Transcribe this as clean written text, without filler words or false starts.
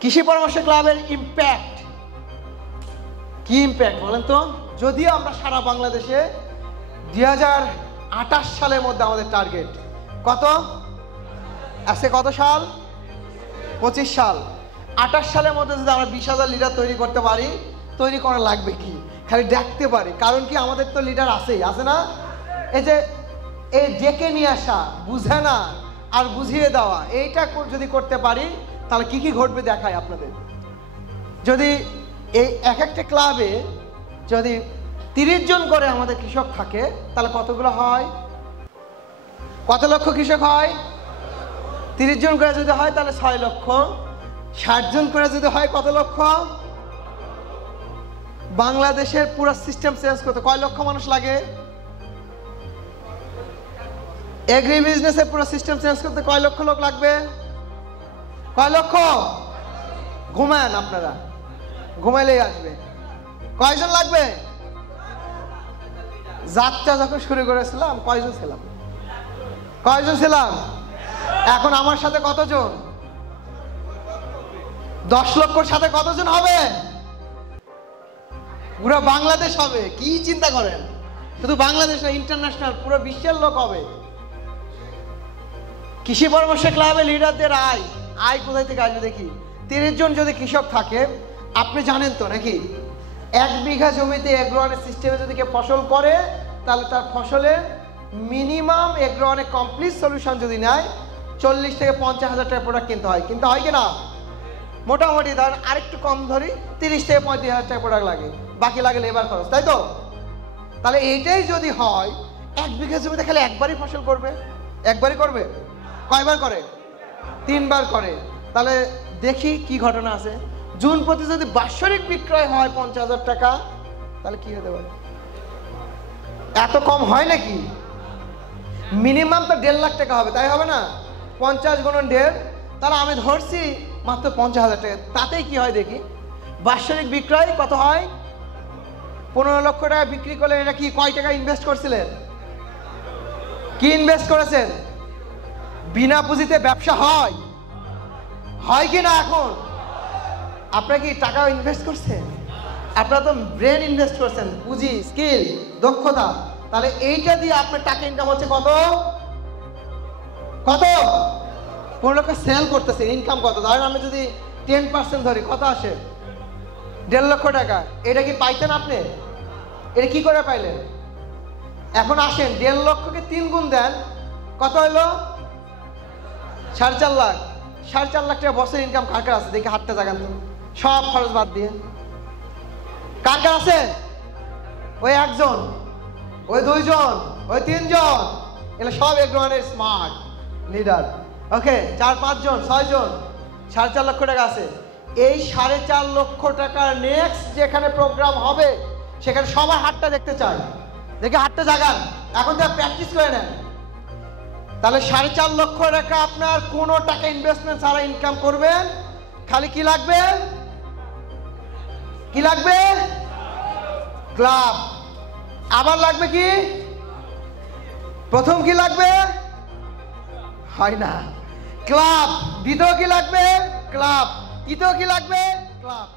কৃষি পরামর্শ ক্লাবের ইম্প্যাক্ট কি ইম্প্যাক্ট বলেন তো? যদিও আমরা সারা বাংলাদেশে 2028 সালের মধ্যে আমাদের টার্গেট কত? আজকে কত সাল? 25 সাল। 28 সালের মধ্যে যদি আমরা 20,000 লিটার তৈরি করতে পারি, তৈরি করা লাগবে কি? খালি দেখতে পারি। কারণ কি, আমাদের তো লিডার আছেই, আছে না? এই যে এই ডেকে নিয়ে আসা, বুঝে না আর বুঝিয়ে দেওয়া, এইটা যদি করতে পারি তাহলে কি কি ঘটবে দেখায় আপনাদের। যদি এই এক একটা ক্লাবে যদি 30 জন করে আমাদের কৃষক থাকে তাহলে কতগুলো হয়? কত লক্ষ কৃষক হয়? 30 জন করে যদি হয় তাহলে 6 লক্ষ। 60 জন করে যদি হয় কত লক্ষ? বাংলাদেশের পুরো সিস্টেম চেঞ্জ করতে কয় লক্ষ মানুষ লাগে? এগ্রি বিজনেসের পুরো সিস্টেম চেঞ্জ করতে কয় লক্ষ লোক লাগবে? কয় লক্ষ? ঘুমান আপনারা, ঘুমাইলেই আসবে। কয়জন লাগবে? যাত্রা যখন শুরু করেছিলাম কয়জন ছিলাম? কয়জন ছিলাম? এখন আমার সাথে কতজন? 10 লক্ষর সাথে কতজন হবে? পুরো বাংলাদেশ হবে। কি চিন্তা করেন? শুধু বাংলাদেশ না, ইন্টারন্যাশনাল পুরো বিশ্বের লোক হবে। কৃষি পরামর্শ ক্লাবে লিডারদের আয় কোথায় থেকে আসবে দেখি। 30 জন যদি কৃষক থাকে, আপনি জানেন তো নাকি 1 বিঘা জমিতে এগ্রোয়ানের সিস্টেমে যদি কেউ ফসল করে তাহলে তার ফসলে মিনিমাম এগ্রোয়ানের কমপ্লিট সলিউশন যদি নেয় 40 থেকে 50,000 টাকা প্রোডাক্ট কিনতে হয়। কিনতে হয় কিনা? মোটামুটি ধরেন আরেকটু কম ধরি, 30 থেকে 35,000 টাকা প্রোডাক্ট লাগে, বাকি লাগে লেবার খরচ, তাই তো? তাহলে এইটাই যদি হয়, 1 বিঘা জমিতে খালি একবারই ফসল করবে। একবারই করবে? কয়বার করে? 3 বার করে। তাহলে দেখি কি ঘটনা আছে। জুন প্রতি যদি বাৎসরিক বিক্রয় হয় 50,000 টাকা, তাহলে কি হতে পারে? এত কম হয় নাকি? মিনিমাম তো 1.5 লাখ টাকা হবে, তাই হবে না? 50 গুণন 1.5, তাহলে আমি ধরছি মাত্র 50,000 টাকা। তাতেই কি হয় দেখি। বাৎসরিক বিক্রয় কত হয়? 15 লক্ষ টাকা বিক্রি করলে এটা কি কয় টাকা ইনভেস্ট করছিলেন? কি ইনভেস্ট করেছেন? বিনা পুঁজিতে ব্যবসা হয়? হয় কি না? এখন আপনারা কি টাকা ইনভেস্ট করছেন? আপনারা তো ব্রেন ইনভেস্ট করছেন, পুঁজি, স্কিল, দক্ষতা। তাহলে এইটা দিয়ে আপনার টাকা ইনকাম হচ্ছে কত? কত? 15 লক্ষ সেল করতেছে, ইনকাম কত? ধরেন আমি যদি 10% ধরি, কত আসে? 1.5 লক্ষ টাকা। এটা কি পাইতেন আপনি? এটা কি করে পাইলেন? এখন আসেন 1.5 লক্ষকে 3 গুণ দেন, কত হলো? 4.5 লাখ। 4.5 লাখ টাকা বছর ইনকাম কার কার আছে দেখি? হাতটা জাগান তো, সব খরচ বাদ দিয়ে। কার কার আছে? ওই 1 জন, ওই 2 জন, ওই 3 জন। এগুলো সব এগ্রোয়ানের স্মার্ট লিডার। ওকে, 4-5 জন, 6 জন, 4.5 লক্ষ টাকা আছে। এই 4.5 লক্ষ টাকার নেক্সট যেখানে প্রোগ্রাম হবে সেখানে সবার হাতটা দেখতে চাই। দেখে হাতটা জাগান, এখন তো প্র্যাকটিস করে নেন। তাহলে 4.5 লক্ষ টাকা আপনার কোনো টাকা ইনভেস্টমেন্ট ছাড়া ইনকাম করবেন। খালি কি লাগবে? কি লাগবে? ক্লাব। আবার লাগবে কি? প্রথম কি লাগবে? হয় না, ক্লাব। দ্বিতীয় কি লাগবে? ক্লাব। তৃতীয় কি লাগবে? ক্লাব।